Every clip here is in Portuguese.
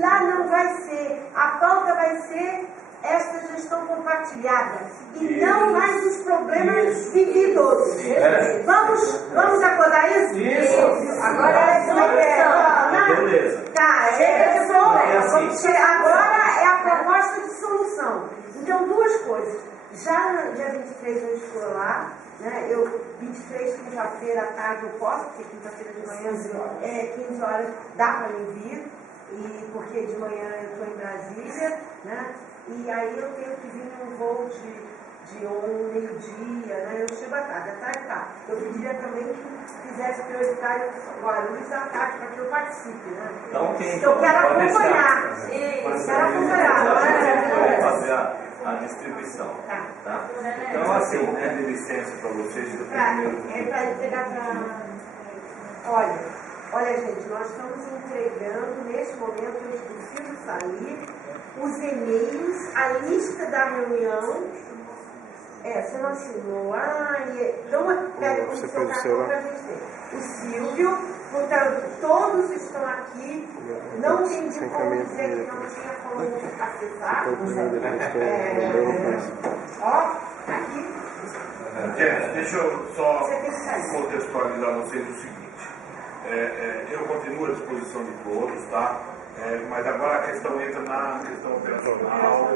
Lá não vai ser. A pauta vai ser essa gestão compartilhada. E não mais os problemas vividos. Vamos acordar isso? Isso. Agora é a solução. Beleza. Tá, agora é a proposta de solução. Então, duas coisas. Já no dia 23 eu estou lá, né? 23, quinta-feira à tarde eu posso, porque quinta-feira de manhã 15 horas dá para me vir, porque de manhã eu estou em Brasília, né? E aí eu tenho que vir num voo de meio-dia, né? Eu chego à tarde tá. Eu pediria também que fizesse prioritário Guarulhos à tarde para que eu participe, né? Então, eu quero acompanhar. Quero acompanhar. Vou fazer a distribuição. Tá? Então, assim, né, de licença para vocês do primeiro. Para entregar para. Olha, gente, nós estamos entregando neste momento, eu preciso sair, os e-mails, a lista da reunião. Você não assinou. Então, pega o seu cartão para a gente ter. O Silvio, portanto, todos estão aqui. Não tem de como dizer que não tinha como acessar. Aqui. Gente, deixa eu só contextualizar vocês o seguinte. Eu continuo à disposição de todos, tá? Mas agora a questão entra na questão operacional.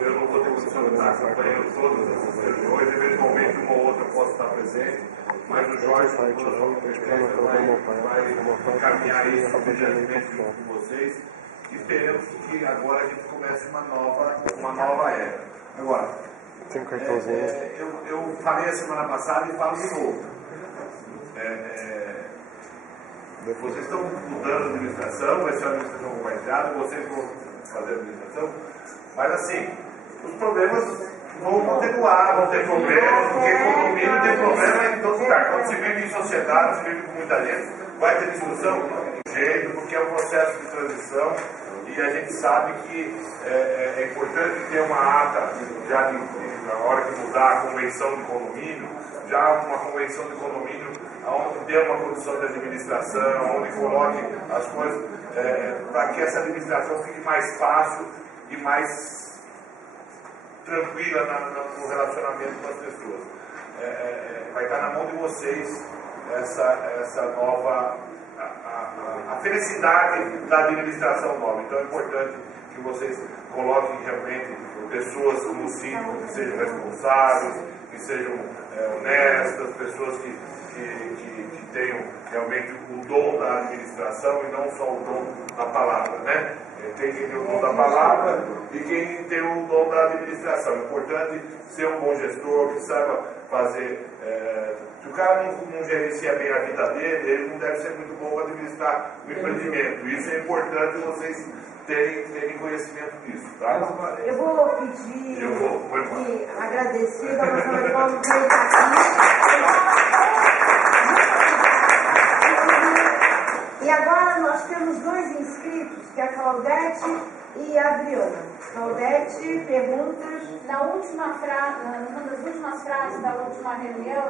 Eu não vou ter condição de estar acompanhando todas as reuniões. Eventualmente, uma ou outra posso estar presente. Mas o Jorge, com toda a sua competência, vai encaminhar isso obedientemente junto com vocês. E esperamos que agora a gente comece uma nova era. Agora, eu falei a semana passada e falo de novo. Vocês estão mudando a administração, vai ser uma administração compartilhada, vocês vão fazer a administração, mas assim, os problemas vão continuar, vão ter problemas, porque condomínio tem problema em todo lugar. Quando se vive em sociedade, se vive com muita gente, vai ter discussão de jeito, porque é um processo de transição e a gente sabe que é importante ter uma ata, já na hora que mudar a convenção de condomínio, já uma convenção de condomínio onde dê uma condição de administração, onde coloque as coisas, para que essa administração fique mais fácil e mais tranquila no relacionamento com as pessoas. Vai estar na mão de vocês essa nova, a felicidade da administração nova. Então é importante que vocês coloquem realmente pessoas no síndico que sejam responsáveis, que sejam honestas, pessoas que tenham realmente o dom da administração e não só o dom da palavra, né? Tem quem tem o dom da palavra e quem tem o dom da administração. É importante ser um bom gestor, que saiba fazer. Se o cara não gerencia bem a vida dele, ele não deve ser muito bom para administrar o empreendimento. Isso é importante vocês terem conhecimento disso, tá? Eu vou pedir e agradecer a nossa reforma por estar aqui. E agora nós temos dois inscritos, que é a Claudete e a Adriana. Claudete, perguntas. Numa das últimas frases da última reunião,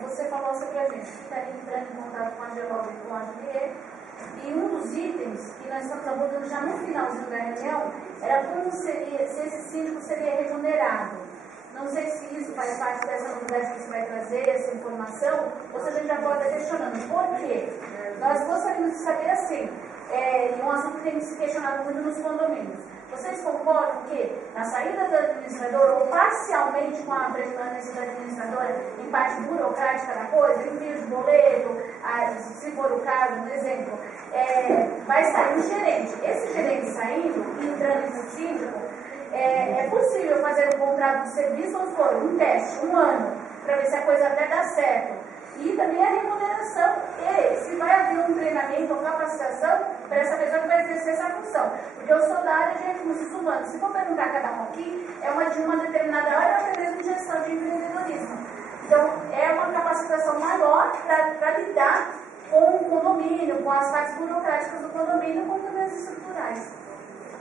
você falou assim para a gente que estaria entrando em contato com a Geóloga e com a Juliette. E um dos itens que nós estamos abordando já no finalzinho da reunião era como seria, se esse síndico seria remunerado. Não sei se isso faz parte dessa novidade que você vai trazer, essa informação, ou se a gente já pode estar questionando. Por quê? Nós gostaríamos de saber assim, e um assunto que tem se questionado muito nos condomínios. Vocês concordam que na saída do administrador, ou parcialmente com a permanência da administradora, em parte burocrática da coisa, envio de boleto, se for o caso, um exemplo, vai sair um gerente. Esse gerente saindo e entrando em síndico, é possível fazer um contrato de serviço ou for um teste, 1 ano, para ver se a coisa até dá certo. E também a remuneração, e se vai haver um treinamento ou capacitação para essa pessoa que vai exercer essa função. Porque eu sou da área de recursos humanos. Se for perguntar cada um aqui, é uma de uma determinada área, ou até mesmo de gestão de empreendedorismo. Então, é uma capacitação maior para lidar com o condomínio, com as partes burocráticas do condomínio, como também as estruturais.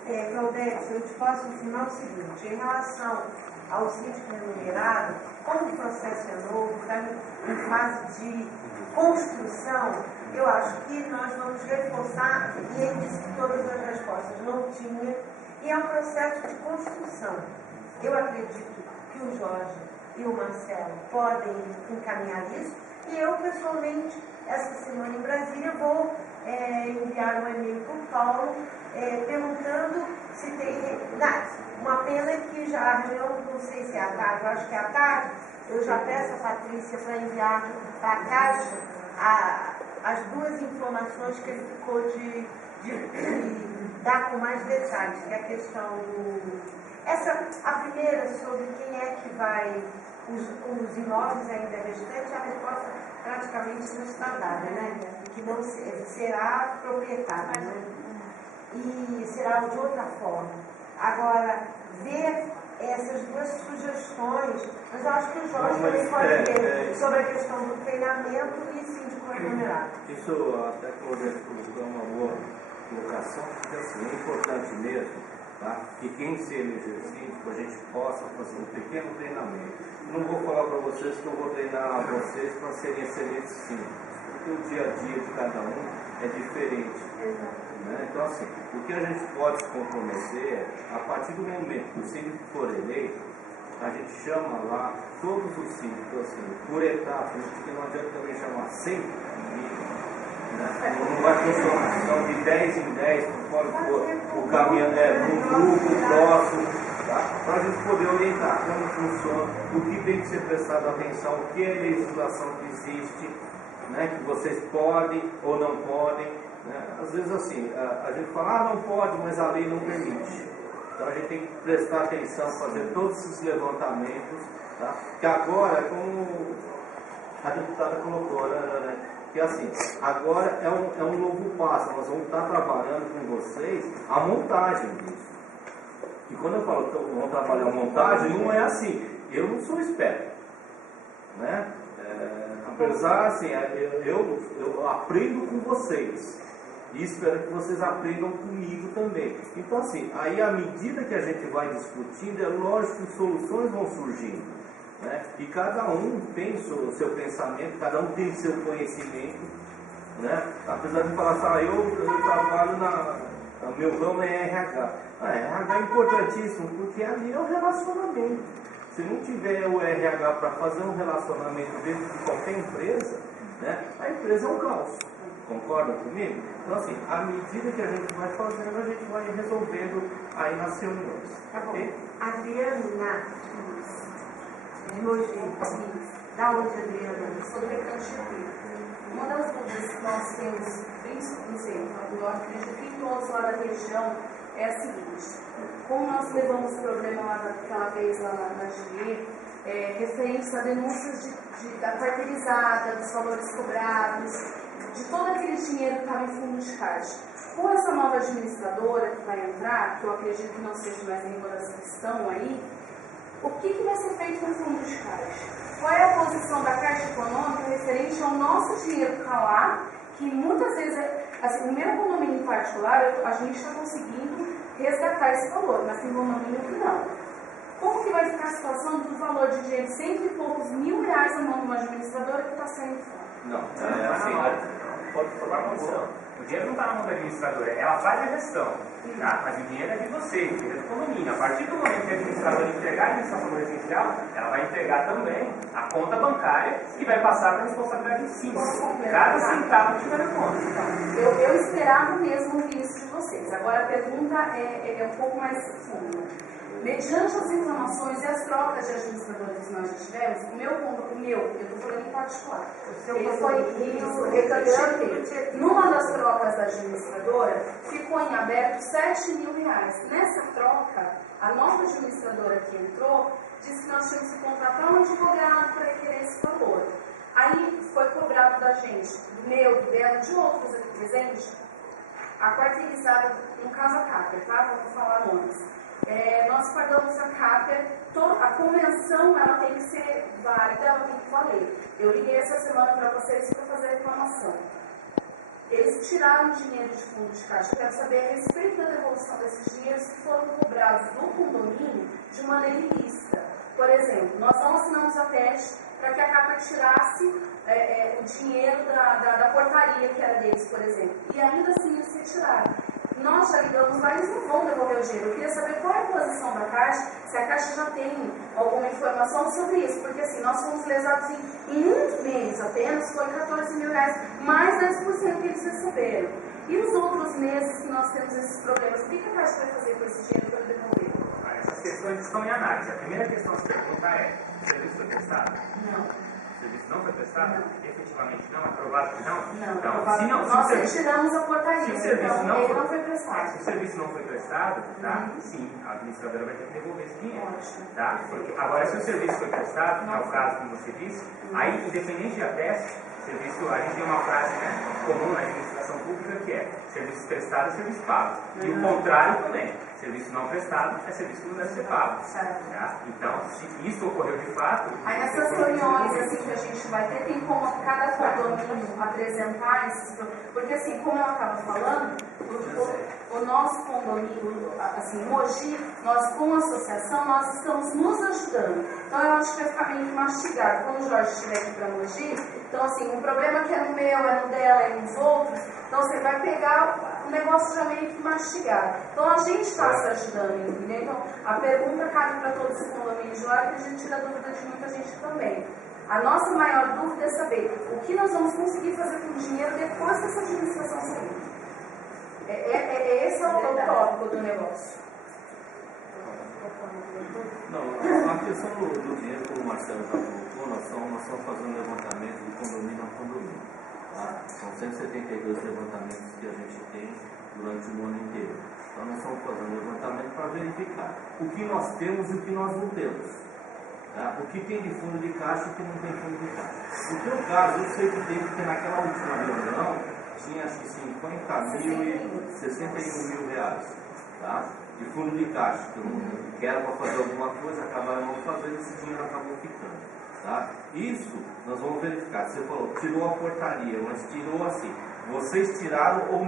Claudete, eu te posso afirmar o seguinte, em relação ao síndico remunerado, como o processo é novo, está em fase de construção, eu acho que nós vamos reforçar, e ele disse que todas as respostas não tinha, e é um processo de construção. Eu acredito que o Jorge e o Marcelo podem encaminhar isso, e eu, pessoalmente, essa semana em Brasília, vou enviar um e-mail para o Paulo, perguntando se tem... Uma pena que já a reunião, não sei se é à tarde, eu acho que é à tarde, eu já peço a Patrícia para enviar para a Caixa as duas informações que ele ficou de dar com mais detalhes, que é a questão a primeira sobre quem é que vai, os imóveis ainda restantes, a resposta praticamente não está dada, né? Que não será proprietário, né? E será de outra forma. Agora, ver essas duas sugestões, mas eu acho que o Jorge também pode ver sobre a questão do treinamento e síndico aglomerado. Isso até colocou uma boa colocação, porque assim, é importante mesmo, tá? Que quem se eleger síndico, a gente possa fazer um pequeno treinamento. Não vou falar para vocês que eu vou treinar vocês para serem excelentes síndicos, porque o dia a dia de cada um é diferente. Né? Então, assim, o que a gente pode se comprometer é, a partir do momento que o síndico for eleito, a gente chama lá todos os síndicos, assim, por etapa, porque não adianta também chamar 100, né? Não vai funcionar. Então, de 10 em 10, conforme for o caminho, um grupo próximo, tá? Para a gente poder orientar como funciona, o que tem que ser prestado atenção, o que é legislação que existe, né? Que vocês podem ou não podem. Às vezes assim, a gente fala, não pode, mas a lei não permite. Então a gente tem que prestar atenção, fazer todos esses levantamentos, tá? Que agora, como a deputada colocou, né? Que assim, agora é um novo passo, nós vamos estar trabalhando com vocês a montagem disso. E quando eu falo que vamos trabalhar a montagem, não é assim, eu não sou esperto, né? Apesar assim, eu aprendo com vocês. E espero que vocês aprendam comigo também. Então assim, aí à medida que a gente vai discutindo, é lógico que soluções vão surgindo, né? E cada um tem o seu pensamento, cada um tem o seu conhecimento, né? Apesar de falar assim, eu trabalho meu ramo é RH. RH é importantíssimo, porque ali é o relacionamento. Se não tiver o RH para fazer um relacionamento dentro de qualquer empresa, né, a empresa é um caos. Concordam comigo? Então, assim, à medida que a gente vai fazendo, a gente vai resolvendo aí nas reuniões. Tá bom. Okay? Adriana, de hoje, da onde, Adriana? Sobre a cantiga. Uma das dúvidas que nós temos, principalmente, eu acredito que em todos lá da região, é a seguinte: como nós levamos o problema lá daquela vez lá na GE, referente a denúncias da carteirizada, dos valores cobrados, de todo aquele dinheiro que estava em fundo de caixa. Com essa nova administradora que vai entrar, que eu acredito que não seja mais nenhuma das que estão aí, o que vai ser feito com o fundo de caixa? Qual é a posição da Caixa Econômica referente ao nosso dinheiro que está lá, que muitas vezes, assim, no meu condomínio em particular, a gente está conseguindo resgatar esse valor, mas tem condomínio que não. Como que vai ficar a situação do valor de dinheiro de 100 e poucos mil reais na mão de uma administradora que está saindo fora? Não, pode falar com você. O dinheiro não está na mão da administradora, ela faz a gestão, tá? Mas o dinheiro é de vocês, o dinheiro é do condomínio. A partir do momento que a administradora entregar a administração residencial, ela vai entregar também a conta bancária e vai passar para a responsabilidade do síndico. Cada centavo tiver na conta. Eu esperava mesmo ouvir isso de vocês. Agora a pergunta é um pouco mais funda. Mediante as informações e as trocas de administradores que nós já tivemos, eu estou falando em particular, numa das trocas da administradora, ficou em aberto 7 mil reais. Nessa troca, a nova administradora que entrou disse que nós tínhamos que contratar um advogado para requerer esse valor. Aí foi cobrado da gente, do meu, do dela, de outros aqui presentes, a quarteirizada, no caso a CAPER, tá? Vou falar nomes. Nós pagamos a CAPER, a convenção ela tem que ser válida, ela tem que valer. Eu liguei essa semana para vocês para fazer a reclamação. Eles tiraram dinheiro de fundo de caixa. Eu quero saber a respeito da devolução desses dinheiros que foram cobrados do condomínio de maneira ilícita. Por exemplo, nós não assinamos a TED para que a CAPER tirasse o dinheiro da portaria que era deles, por exemplo. E ainda assim eles retiraram. Nós já ligamos lá, eles não vão devolver o dinheiro. Eu queria saber qual é a posição da Caixa, se a Caixa já tem alguma informação sobre isso, porque assim, nós fomos lesados em um mês apenas, foi R$14 mil, mais 10% que eles receberam. E os outros meses que nós temos esses problemas, o que a Caixa vai fazer com esse dinheiro para devolver? Essas questões estão em análise. A primeira questão a se perguntar é: o serviço foi prestado? Não. O serviço não foi prestado? Não. Efetivamente não? Aprovado que não? Não, Então, se não, nós se retiramos a portaria, se o serviço então ele não foi prestado. se o serviço não foi prestado, tá? Sim, a administradora vai ter que devolver esse dinheiro. Ótimo. Tá? Porque, agora, se o serviço foi prestado, que é o caso como você disse, aí, independente de ateste, serviço, a gente tem uma frase, né, comum na administração pública que é: serviço prestado é serviço pago. E o contrário também: serviço não prestado é serviço que não deve ser pago. Tá? Então, se isso ocorreu de fato... Aí nessas reuniões assim, que a gente vai ter, tem como cada condomínio apresentar esses... Porque assim, como eu estava falando, o nosso condomínio, assim, Mogi, nós com a associação, nós estamos nos ajudando. Então eu acho que vai ficar meio que mastigado. Quando o Jorge estiver aqui para Mogi, então assim, um problema que é no meu, é no dela, é nos outros, então você vai pegar o negócio já meio que mastigado. Então a gente está se ajudando, entendeu? Então a pergunta cabe para todos os condomínios de lá, que a gente tira a dúvida de muita gente também. A nossa maior dúvida é saber o que nós vamos conseguir fazer com o dinheiro depois que essa administração sair. Esse é o tópico do negócio. Não, a questão do dinheiro, como o Marcelo já colocou, nós estamos fazendo levantamento de condomínio a condomínio. Tá? São 172 levantamentos que a gente tem durante o ano inteiro. Então nós estamos fazendo levantamento para verificar o que nós temos e o que nós não temos. Tá? O que tem de fundo de caixa e o que não tem fundo de caixa. No teu caso, eu sei que tem, porque naquela última reunião tinha acho que 50 mil e 61 mil reais. Tá? De fundo de caixa, que era para fazer alguma coisa, acabaram não fazendo, esse dinheiro acabou ficando. Tá? Isso nós vamos verificar. Você falou, tirou a portaria, mas tirou assim. Vocês tiraram ou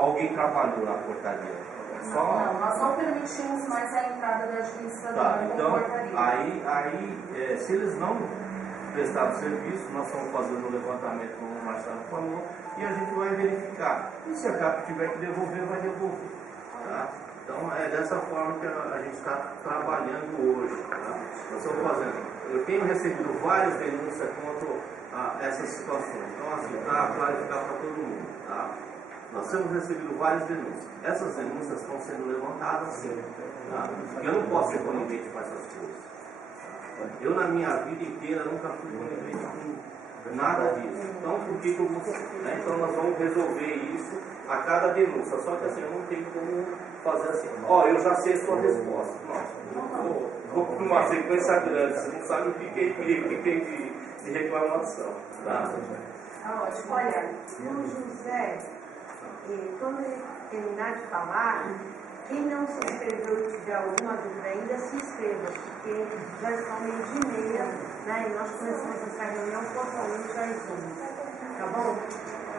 alguém trabalhou na portaria? Não, nós não permitimos mais a entrada da administradora. Tá, então, aí se eles não prestaram serviço, nós estamos fazendo o levantamento, como o Marcelo falou, e a gente vai verificar. E se a CAP tiver que devolver, vai devolver. Tá? Então, é dessa forma que a gente está trabalhando hoje. Tá? Nós estamos fazendo. Eu tenho recebido várias denúncias contra essas situações. Então, assim, para clarificar para todo mundo. Tá? Nós temos recebido várias denúncias. Essas denúncias estão sendo levantadas sim. Tá? Porque eu não posso ser conivente com essas coisas. Eu, na minha vida inteira, nunca fui conivente com nada disso. Então, por que eu vou ser? Né? Então, nós vamos resolver isso a cada denúncia. Só que assim, eu não tenho como fazer assim. Eu já sei a sua resposta. Nossa, vou para uma sequência grande. Você não sabe o que tem de reclamação. Tá? Ótimo. Olha, o José, quando ele terminar de falar, quem não se inscreveu e tiver alguma dúvida ainda, se inscreva, porque já está meio-dia, né? E nós começamos essa reunião totalmente às 11. Tá bom?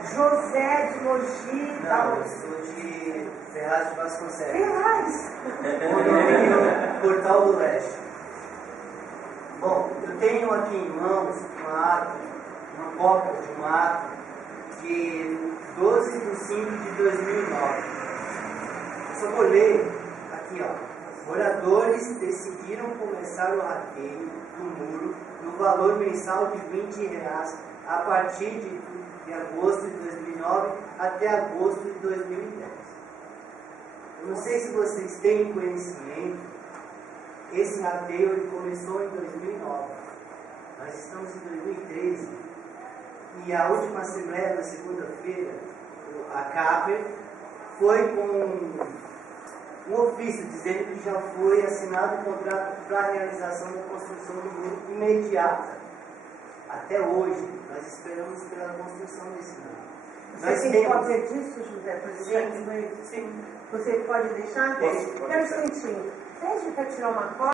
José de Mogi. Não, eu sou de Ferraz de Vasconcelos. Ferraz! Condomínio Portal do Leste. Bom, eu tenho aqui em mãos uma cópia de um ato de 12 de 5 de 2009. Eu só vou ler aqui, ó. Moradores decidiram começar o rateio do muro no valor mensal de R$20 a partir de agosto de 2009 até agosto de 2010. Eu não sei se vocês têm conhecimento, esse rateio ele começou em 2009. Nós estamos em 2013 e a última assembleia, na segunda-feira, a CAPER foi com um ofício dizendo que já foi assinado o contrato para a realização da construção do muro imediata. Até hoje, nós esperamos pela construção desse muro. Você tem cópia disso, José? Para deixar Sim. Você pode deixar? Posso Quero um instantinho. Pede para tirar uma cópia.